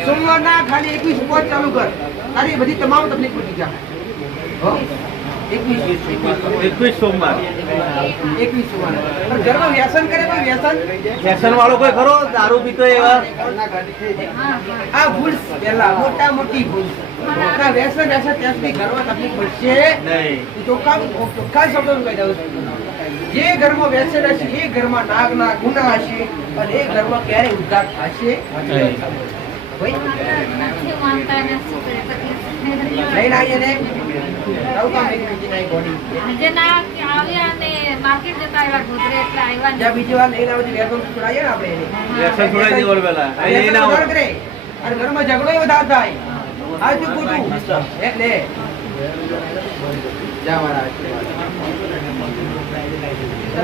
સોમવારના ખાલી 21 ઉપવાસ ચાલુ કર, તારી બધી તમામ તકલીફ પતી જાય. હો? 21 સોમવાર. 21 સોમવાર. પણ ઘરમાં વ્યસન કરે કોઈ વ્યસન? ફેશન વાળો કોઈ ખરો દારૂ પીતો એવા? આ ભૂલ પહેલા મોટી ભૂલ. આ વ્યસન ત્યાં સુધી ઘરમાં તકલીફ પડશે નહીં. ચોખ્ખા શબ્દોનું કહી દઉં છું. જે ઘરમાં વ્યસન હશે એ ઘરમાં નાગના ગુના હશે અને એ ઘરમાં ક્યારેય ઉદ્ધાર થશે નહીં. લઈને આવીએ ને બીજી વાર લઈને આવે વ્યસન છોડાવીએ ને આપણે એને. વ્યસન છોડાવી દેવાનું પહેલા. અહીં લઈને આવો. વ્યસન કરે અને ઘરમાં ઝઘડો વધારે થાય. આ શું ખોટું એટલે જા મારા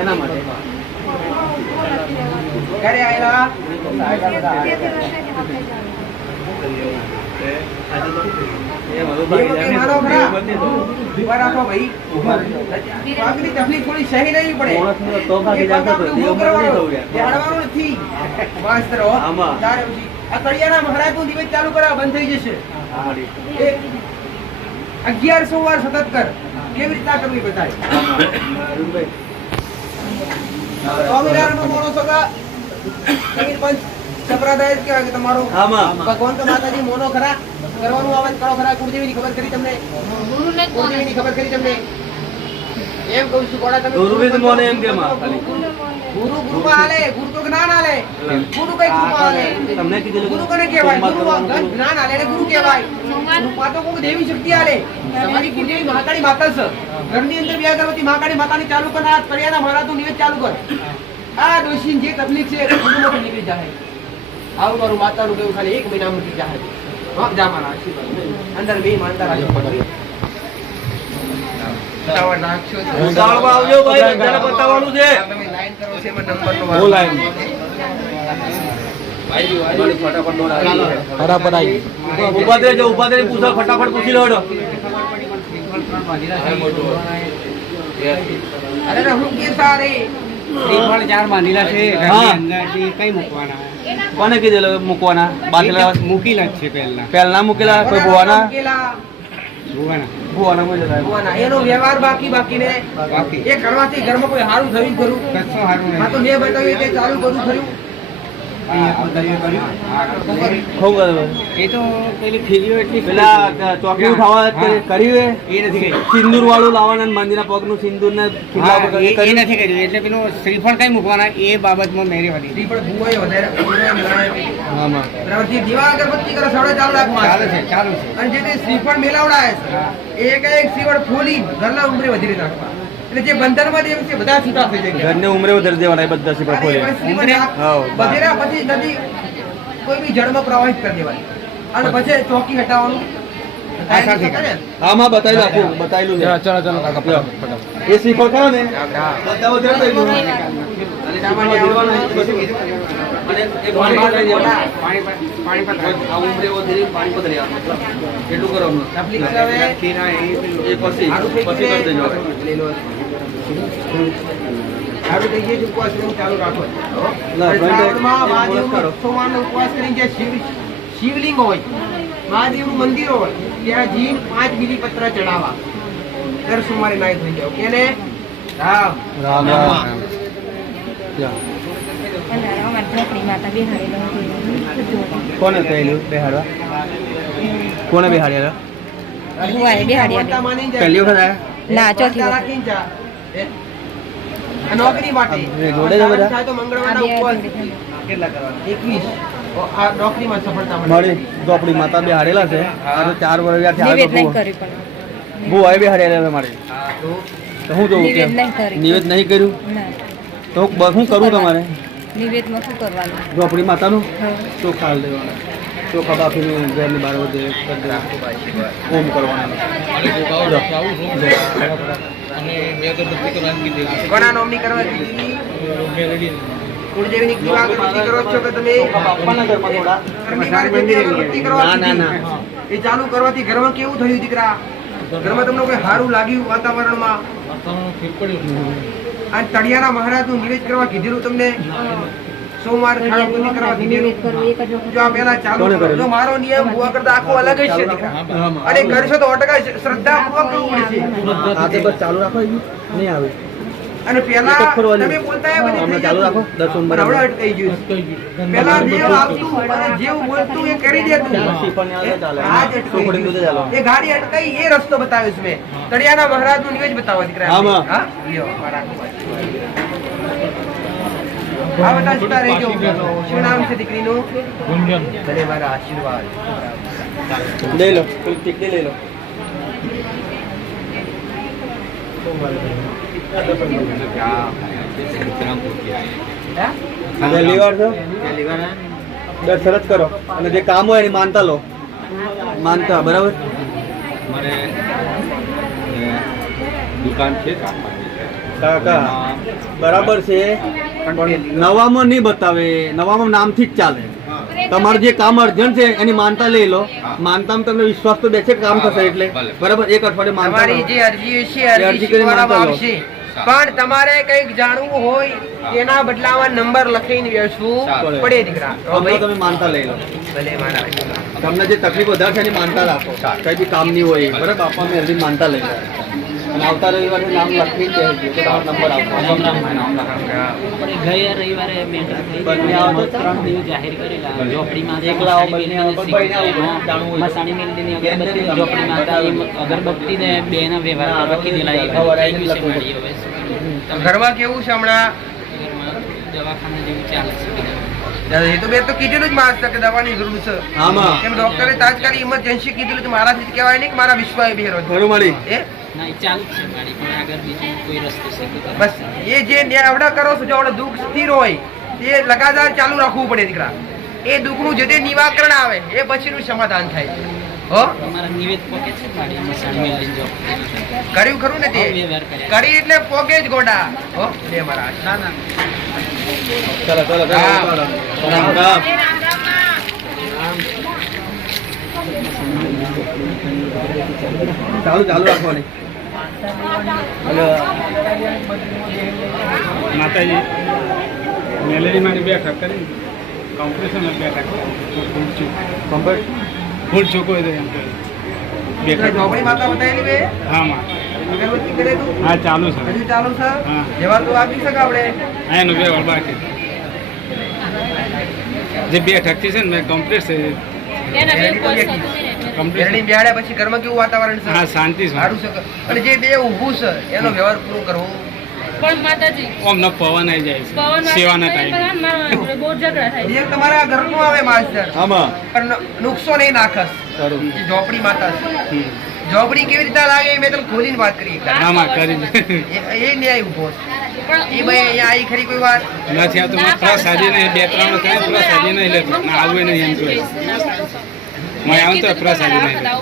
એના માટે ઘરે આવેલા એ બધું મારો ખરા ઉભા રાખો ભાઈ. પગની તકલીફ થોડી સહી નહીં પડે. તો ભાગી એ પગ જતો આપણે તો ઊભો તે ઉંમર કરવાનો. નહીં થવું યાર. બેહાડવાનો નથી. માસ્તર હો. આમાં. તારે પછી આ કડિયાના મહારાજનું દિવસ ચાલુ કરા બંધ થઈ જશે. એક 1100 વાર સતત કર. કેવી રીતના કરવી બતાય. સ્વામિનારાયણનો મોણો સગા સમીર પંચ સંપ્રદાય જ કહેવાય કે તમારો આમાં. ભગવાન તો માતાજી મોનો ખરા કરવાનું આવે કરો ખરા. ગુરુદેવીની ખબર કરી તમને? ગુરુદેવીની ખબર કરી તમને? એમ કહું છું કોડા તમે ગુરુવિદ મોને એમ કે માં ખાલી. ગુરુ કૃપા આલે, ગુરુ તો જ્ઞાન આલે. ગુરુ કઈ કૃપા આલે? તમને કીધેલું ગુરુ કોને કહેવાય? ગુરુ જ્ઞાન આલે એને ગુરુ કહેવાય. કૃપા તો કોઈ દેવી શક્તિ આલે. તમારી ગુરુદેવી મહાકાળી માતા છે. ઘરની અંદર બે અગરબત્તી મહાકાળી માતાની ચાલુ કર. આ કરિયાના મહારાજનું નિવેદ ચાલુ કર. આ ડોશીની જે તકલીફ છે એ બધું મોટું નીકળી જાય. આવું મારું માતાનું કેવું ખાલી 1 મહિના મૂકી જાય. વાહ જા મારા આશીર્વાદ. અંદર બે માનતા રાખજો પકડી. બતાવવા નાખશો તો. ઉતાવળમાં આવજો ભાઈ, બધાને બતાવવાનું છે. તમે લાઈન કરો છે એમાં નંબરનો બહુ લાઈન. ઉભા થઈ જાઓ, ઉભા થઈને પૂછો, ફટાફટ પૂછી લો હેડો. અરે રહું કે સારે શ્રીફળ 4 બાંધેલા છે હા. ઘરની અંદરથી કઈ મૂકવાના કોને કીધેલું મૂકવાના? બાંધેલા મૂકેલા જ છે પહેલા પહેલા મૂકેલા કોઈ ભુવાના? મૂકેલા. જોવાના ભુવાના મૂકેલા. ભુવાના. એનો વ્યવહાર બાકી ને બાકી એ કરવાથી ઘરમાં કોઈ સારું થયું ખરું? કશો સારું હા તો નહીં મેં બતાવ્યું તે ચાલુ કરું ખરું? અહીંયા બધાએ કર્યું. શું કર્યું? એ તો પેલી ફીરીઓ એટલી પેલા ચોકી ઉઠાવવા હા. કર્યું એ નથી કર્યું. સિંદૂર વાળું લાવવાના ને મંદિરના પગનું સિંદૂર ને ખીલા હા, ઉપર એ કર્યું? નથી કર્યું એટલે પેલું શ્રીફળ કઈ મૂકવાના એ બાબતમાં મહેરબાની શ્રીફળ ભૂવાય વધારે ભૂવાય મળાય. આમાં. બરાબર. જે દીવા અગરબત્તી કરે 4.5 લાખમાં. ચાલુ છે ચાલુ છે અને જે તે શ્રીફળ મેલાવડાય છે એક શ્રીફળ ફોલી ઘરના ઉંબરે વધી નાખવા. એટલે જે બંધનમાં દેવ છે બધા છૂટા થઈ જાય. ઘરને ઉમરે વધારી દેવાના એ બધા સિપા ખોલે. હા. બધેરા પછી નદી કોઈ બી જળમાં પ્રવાહિત કરી દેવાય અને પછી ચોકી હટાવવાનું. આ સાથે કરે. આમાં બતાવી આપું, બતાવેલું છે. ચલો ચલો કાકા એ શ્રીફળ ખરો ને બધા વધારે થઈ ગયું. અને શ્રીફળ વધેરવાનું અને એ પાણી પધરાવી દેવાનું. પાણી પર આ ઉમરે વધેરી પાણી પધરાવી દેવાનું. એટલું કરવાનું. તકલીફ છે હવે. એ પછી સારું થઈ પછી કરી દેજો. સારું થઈ ગયું છે. ઉપવાસ કરવાનું ચાલુ રાખો. ના, શ્રાવણમાં એક મહાદેવનો વર્ષ કરો. સોમવારનો ઉપવાસ કરીને જે શિવલિંગ હોય, મહાદેવનું મંદિર હોય, ત્યાં જઈને 5 બીલીપત્ર ચડાવવા. દર સોમવારે નાય થઈ જાવ. એને રામ રામ રામ કોને પહેલું બેહાડવા કોને બેહાડ્યા માનતા માની જાય. પહેલી વખત આયા ના, ચોથી વખત. રાખીને જા. આ નોકરી માટે એ જોડે છે બધા? થાય તો મંગળવારના ઉપવાસ. કેટલા કરવાના? 21. આ નોકરીમાં સફળતા મળે. મારી ચોપડી માતા બેહાડેલા છે આ તો 4 વર્ષ નિવેદ નહીં થયા કર્યું પણ બહુ આવી બેહાડેલા છે મારે હા, તો તો હું જોઉં નિવેદ નહીં કર્યું. નિવેદ નહીં કર્યું ના તો શું કરું તમારે નિવેદમાં શું કરવાનું? ચોપડી માતાનું હા. ચોખા દેવાના ચોખા બાફીને ઘરની બહાર વધે કરી દેવાના. ઓમ કરવાના કોના નોમની કરવા કીધી? કુળદેવીની કેવા અગરબત્તી કરો છો કે તમે? બાપાના ઘરમાં થોડા ઘરની બહાર જેટલી અગરબત્તી કરવા ના, ના, કીધી. એ ચાલુ કરવાથી ઘરમાં કેવું થયું દીકરા? ઘરમાં તમને કોઈ સારું લાગ્યું વાતાવરણમાં? આ તળિયાના મહારાજનું નિવેદ કરવા કીધેલું તમને? સોમવાર થાળાપતિ કરવા કીધેલું? જો આ પહેલા ચાલુ કોને કરો. કરેલું? જો મારો નિયમ હુઆ કરતા આખો અલગ જ છે દીકરા. અને કરશો તો અટકા શ્રદ્ધાપૂર્વક કરવું પડશે. આ તે બસ ચાલુ રાખો અહીં. નહીં આવે અને પહેલા એક જ ફરવાની. તમે બોલતા એ બધી હમણાં થઈ ચાલુ જતું. રાખો. 10 સોમવાર. પણ હમણાં અટકાઈ ગયું છે. પહેલા જેવું આપતું અને જેવું બોલતું એ કરી દેતું. શ્રીફળ ને આ ચાલે. આ જ અટકાઈ ચોપડી દૂધે ચાલો. ગયું. એ ગાડી અટકાઈ એ રસ્તો બતાવ્યો છે મેં. તળિયાના મહારાજનું નિવેદ બતાવો દીકરા. આમાં. હા? લ્યો, મારા. આ બધા છૂટા રહી ગયો. શું નામ છે દીકરીનું? ભલે મારા આશીર્વાદ. લઈ લો પેલી ટીકડી લઈ લો પહેલી વાર છો દર શરત કરો અને જે કામ હોય એની માનતા લો માનતા બરાબર મારે દુકાન છે કાકા બરાબર છે પણ નવામાં નહીં બતાવે નવામાં નામથી જ ચાલે તમારું જે કામ અર્જન્ટ છે એની માનતા લઈ લો માનતામાં તમને વિશ્વાસ તો બેસે કામ થશે એટલે બરાબર એક અઠવાડિયે માનતા તમારી લો. જે અરજી છે એ અરજી અરજી કરીને સ્વીકારવામાં માનતા લો. આવશે. પણ તમારે કંઈક જાણવું હોય તેના બદલામાં નંબર લખીને બેસવું પડે દીકરા. તો હમણાં ભાઈ, તમે માનતા લઈ લો ભલે મારા આશીર્વાદ. તમને જે તકલીફ વધારે છે એની માનતા રાખો કઈ બી કામ નહીં હોય બરાબર બાપા મેં હજી માનતા લઈ લો અને આવતા રવિવારે નામ લખી જ દેજો કે તમારો નંબર આપો ગયા રવિવારે મેટર થઈ બંને આવો તો 3 દિવસ જાહેર કરેલા ઝોપડી માતા એકલા આવો, બંને આવો, પણ ભાઈને આવું જાણવું હોય. મસાણી મેલડીની અગરબત્તી ઝોપડી માતા એમ અગરબત્તી ને બે ના વ્યવહાર કરવા કીધેલા એ બધું થઈ ગયું છે મારી હવે ઘરમાં કેવું છે હમણાં? ઘરમાં દવાખાના જેવું ચાલે છે એ તો બે તો કીધેલું જ માસ્ટર કે દવાની જરૂર છે. આમાં. એમ ડોક્ટરે તાત્કાલિક ઇમરજન્સી કીધેલું તો મારાથી કહેવાય નહીં કે મારા વિશ્વાસ બેરો છે. ઘણું મળી એ ના એ ચાલુ જ છે મારી પણ આગળ બીજું કોઈ રસ્તો છે કે બસ એ જે ન્યાવડા કરો છો જો આપણે દુઃખ સ્થિર હોય એ લગાતાર ચાલુ રાખવું પડે દીકરા. એ દુઃખનું જે તે નિવાકરણ આવે એ પછીનું સમાધાન થાય છે. હો તમારા નિવેદ પોકે છે મારી મસાણી મેલડીની ઝોપડી કર્યું ખરું ને તે વ્યવહાર કર્યા કરી એટલે પોકે જ ગોડા. હો લે મારા ના ના ચલો ચલો ચલો રામ. રામ રામ ચાલુ ચાલુ રાખવાની માતાજી મેલેરીમાંની બેઠક કરી કોમ્પિટિશન બેઠક કમ્પ્લીટ ફૂલ ચૂકો એમ કહે બેઠક ઝોપડી માતા બતાવેલી બે હા માં અગરબત્તી કરેલું હા ચાલુ છે હજુ ચાલુ છે હા. જવાબ તો આપી શકે આપણે હા એનું વ્યવહાર બાકી જે બેઠકથી છે ને મેં કમ્પ્લીટ છે કમ્પ્લીટ બેરડી બેહાડ્યા પછી ઘરમાં કેવું વાતાવરણ છે? હા શાંતિ છે સારું છે અને જે બે ઊભું છે એનો વ્યવહાર પૂરો કરવો. પણ માતાજી ઓમ ન પવન આવી જાય છે સેવાના ટાઈમ બહુ ઝઘડા થાય જે તમારા ઘરનું આવે માસ્ટર આમાં પણ નુકસો નહીં નાખસ. સારું જે ઝોપડી માતા છે ઝોપડી કેવી રીતે લાગે એ મેં તમને ખોલીને વાત કરી એકવાર. આમાં કરી એ ન્યાય ઊભો છે. એ ભાઈ અહીંયા આવી ખરી કોઈ વાત? નથી આવતું પ્રસાદી નહીં બે ત્રણ થાય પ્રસાદી નહીં લેતું ના આવું નહીં એમ જોઈએ મેં આવું તો પ્રસાદી નહીં લેતું.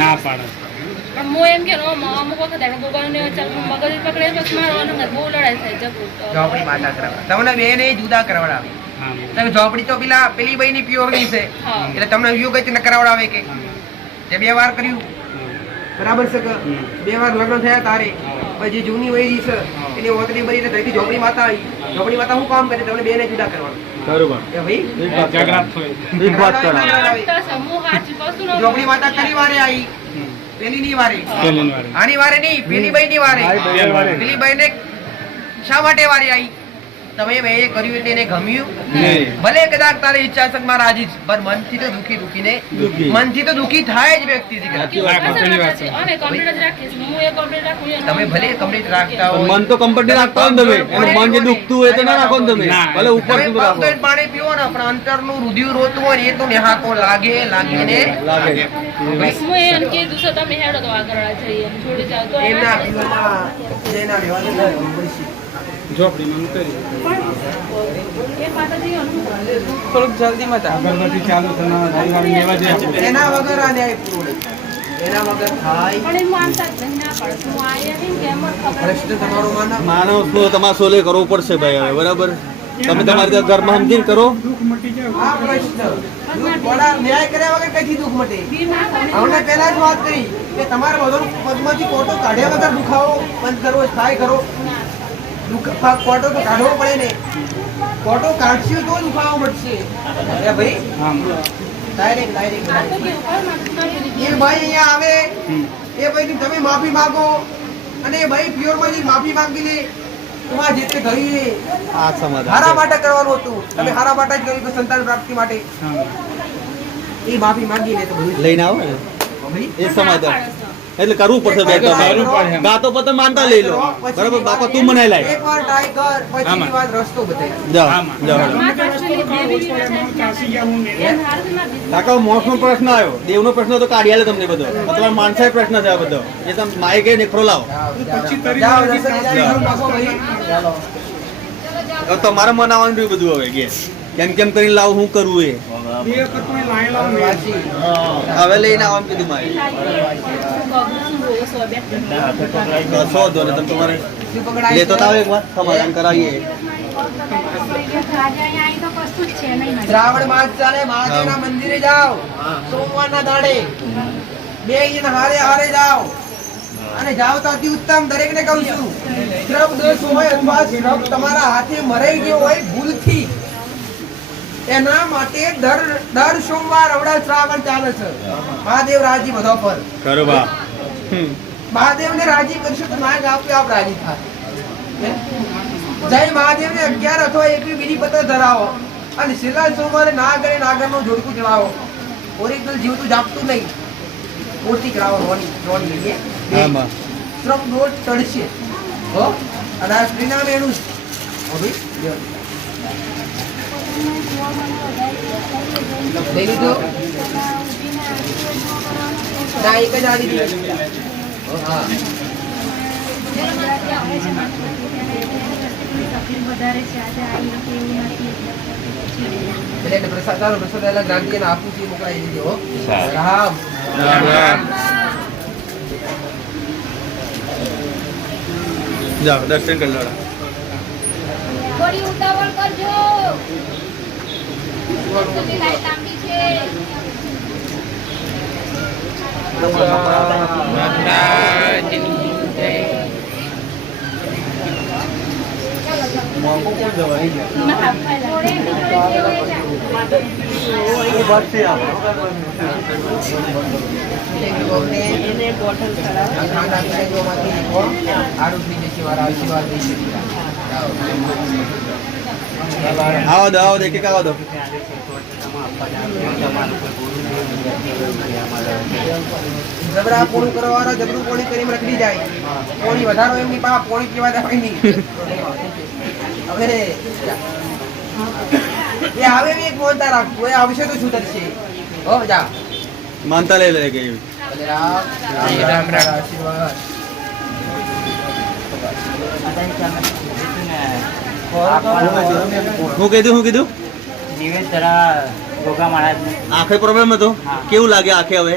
ના પાડે પણ હું એમ કે અમુક વખત મગજ પકડે બસ મારો અનંત બહુ લડાઈ થાય ઝઘડું ઝોપડી માતા કરવા તમને બે ને જુદા કરવડાવે. હા તમે ઝોપડી તો પેલી ભાઈ ની પ્યોર ની છે હા. એટલે તમને વ્યૂ કઈ ન કરાવડાવે કે તે બે વાર કર્યું બરાબર છે કે બે વાર લગ્ન થયા તારે પછી જે જૂની વયરી છે એની ઓતરી બની ને ત્યાંથી ઝોપડી માતા આવી. ઝોપડી માતા શું કામ કરે તમને બે ને જુદા કરવાનું બરોબર એ ભાઈ એક વાત ઝઘડા કરો. થાય એક વાત કરો ઝોપડી માતા કરી વારે આવી પેલી ની વારે આની વારે નહીં, પેલી બાઈ ની વારે. પેલી બાઈ ને શા માટે વારે આવી? તમે મેં એ કર્યું એટલે એને ગમ્યું ભલે કદાચ તારી ઈચ્છા છે મારા રાજી જ, પણ મનથી તો મનથી તો દુખી થાય જ વ્યક્તિ. તમે ભલે કમ્પ્લીટ રાખતા હોય, મન તો કમ્પ્લીટ રાખતા હોય ને તમે, એનું મન જે દુખતું હોય તો ના રાખો ને તમે, ભલે ઉપર તમે સુધી રાખો. પંપ પાણી પીવો ને પણ અંતરનું રુધિર રોતું હોય ને એ તો નેહાકો લાગીને એમના પીવામાં જેના રહેવા ઝોપડીમાં કરી થોડુંક જલ્દી મત અગરબત્તી ચાલુ એના વગર આ ન્યાય પૂરો નહીં. એના વગર થાય પ્રશ્ન તમારો માનવ શું તમારે સોલે કરવું પડશે ભાઈ હવે, બરાબર? તમે તમારી રીતે ઘરમાં સમજીને કરો. આ પ્રશ્ન થોડા ન્યાય કર્યા વગર કઈથી દુઃખ મટે? હમણાં પહેલા જ વાત કરી કે તમારે બધો પગમાંથી કોટો કાઢ્યા વગર દુખાવો બંધ કરવો થાય કરો. કોટો તો કાઢવો પડે ને, કોટો કાઢશું તો દુખાવો મટશે. ભાઈ ડાયરેક્ટ એ ભાઈ અહીંયા આવે, એ ભાઈ તમે માફી માંગો અને એ ભાઈ પ્યોર માંથી માફી માંગી લે. તમારે જે તે કર્યું આ સમાધાન હારા માટે કરવાનું હતું, તમે હારા માટે જ કર્યું સંતાન પ્રાપ્તિ માટે. એ માફી માંગી લે તો બધું લઈને આવો ને એ સમાધાન એટલે કરવું પડશે બે તમારે. ગાતો પતો માનતા લઈ લો, બરાબર? બાપા તું મનાઈ લાય. એકવાર ટ્રાય કર, પછીની વાત રસ્તો બતાવી. જાઓ કાકા મોક્ષનો પ્રશ્ન આવ્યો, દેવનો પ્રશ્ન તો કાઢી આલે તમને બધો. તમારા માનસાય પ્રશ્ન છે આ બધો. એ તમે માય ગઈ નેખરો લાવો. જાઓ રસોઈ પાકો ભાઈ. હવે તમારે મનાવવાનું રહ્યું બધું હવે કે કેમ કેમ કરીને લાવ, હું કરવું એ હવે લઈને આવવાનું કીધું મારે. શોધો ને તમે તમારે લેતો તો આવે એક વાર સમાધાન કરાવીએ. શ્રાવણ માસ ચાલે, મહાદેવના મંદિરે જાઓ સોમવારના દાડે, બે જણ હારે જાઓ અને જાઓ તો અતિ ઉત્તમ. દરેકને કહું છું, શ્રપ દોષ હોય અથવા શ્રપ તમારા હાથે મરાઈ ગયો હોય ભૂલથી, એના માટે દર સોમવાર હમણાં શ્રાવણ ચાલે છે. મહાદેવ રાજી બધો પર કરવા મહાદેવ ને રાજી કરશો તો નાગ આપ રાજી થાય. જય મહાદેવ ને 11 અથવા 21 બીજી પત્ર ધરાવો અને છેલ્લા સોમવારે નાગ અને નાગર નું જોડકું ચડાવો. ઓરિજિનલ જીવતું જાપતું નહીં, મૂર્તિ ચડાવો. રોની શ્રમ દોષ ચડશે હો. અને આ પરિણામ એનું લઈ લીધો ના એક જ આલી દીધી. હા એટલે પ્રસાદ અલગ રાખી આપું છું, મોકલાઈ દીધી હો. રામ જાઓ દર્શન કરી લો. થોડી ઉતાવળ કરજો. લાઈટ લાંબી છે. આવો દો આવો દે કે આવો દો. જબરા પૂરું કરવાનો જબરું પોણી કરીને રખડી જાય. પોણી વધારો એમની પા પોણી પીવા દેવાય નહીં. હવે એ આવે એક મોનતા રાખવું, એ આવશે તો છૂટશે હો. જા માનતા લઈ લે કે રામ આશીર્વાદ. હું કીધું નિવેદ જરા ગોગા મહારાજને આંખે પ્રોબ્લેમ હતો. કેવું લાગે આંખે હવે?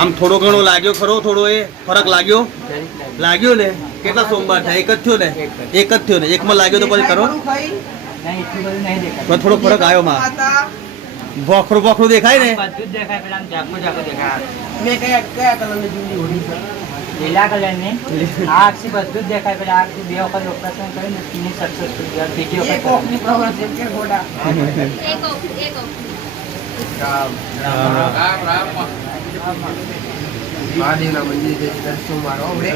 આમ થોડો ઘણો લાગ્યો ખરો? થોડો એ ફરક લાગ્યો ને? કેટલા સોમવાર થાય? એક જ થયો ને? એક જ થયો ને? એકમાં લાગ્યો તો પછી કરો થોડો ફરક આવ્યો માં. ભોખરું દેખાય ને? બધું જ દેખાય, પેલા ઝાકમાં દેખાય. મેં કયા કલરની જૂની હોડી છે? લીલા કલરની આ આખી બધું જ દેખાય. પેલા આખી 2 વખત ઓપરેશન કરીને સ્કીન સક્સેસફુલ બીજી એક વખત ઓખની પ્રોબ્લેમ છે કે ગોડા. મહાદેવના મંદિર છે દર્શન મારો હમણે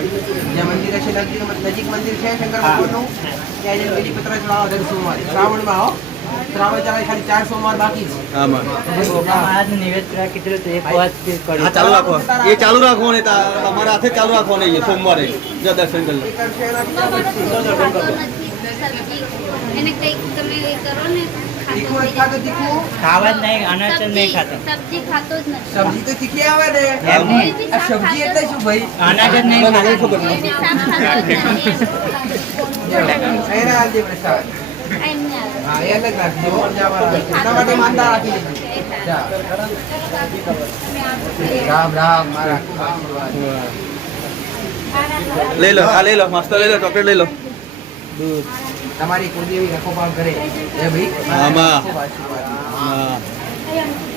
જ્યાં મંદિર છે નજીક મંદિર છે શંકર ભગવાનનું ત્યાં જઈને બેલીપત્ર ચડાવો દર સોમવારે શ્રાવણમાં આવો શ્રાવણ ચાલે ખાલી 4 સોમવાર બાકી છે હા ચાલુ રાખો એ ચાલુ રાખો ને તમારા હાથે ચાલુ રાખો ને સોમવારે જો દર્શન કરી લો એ કરશે એનાથી એને કંઈક તમે કરો ને તીખું જ ખાતો તીખું ખાવા જ નહીં અનાજ જ નહીં ખાતો સબ્જી ખાતો જ નથી સબ્જી તો તીખી આવે ને એમની આ સબ્જી એટલે શું ભાઈ અનાજ જ નહીં ખાતો એને શાક ખાતો જ નથી એના આજે પ્રસાદ એમને આવે હા એ અલગ રાખજો એના માટે માનતા રાખી લેજો જા. રામ રામ મારા લઈ લો આ લઈ લો માસ્ટર લઈ લો ચોકલેટ લઈ લો તમારી કુળદેવી રખોપાલ કરે એ ભાઈ આમાં. ખૂબ આશીર્વાદ. હા અહીંયા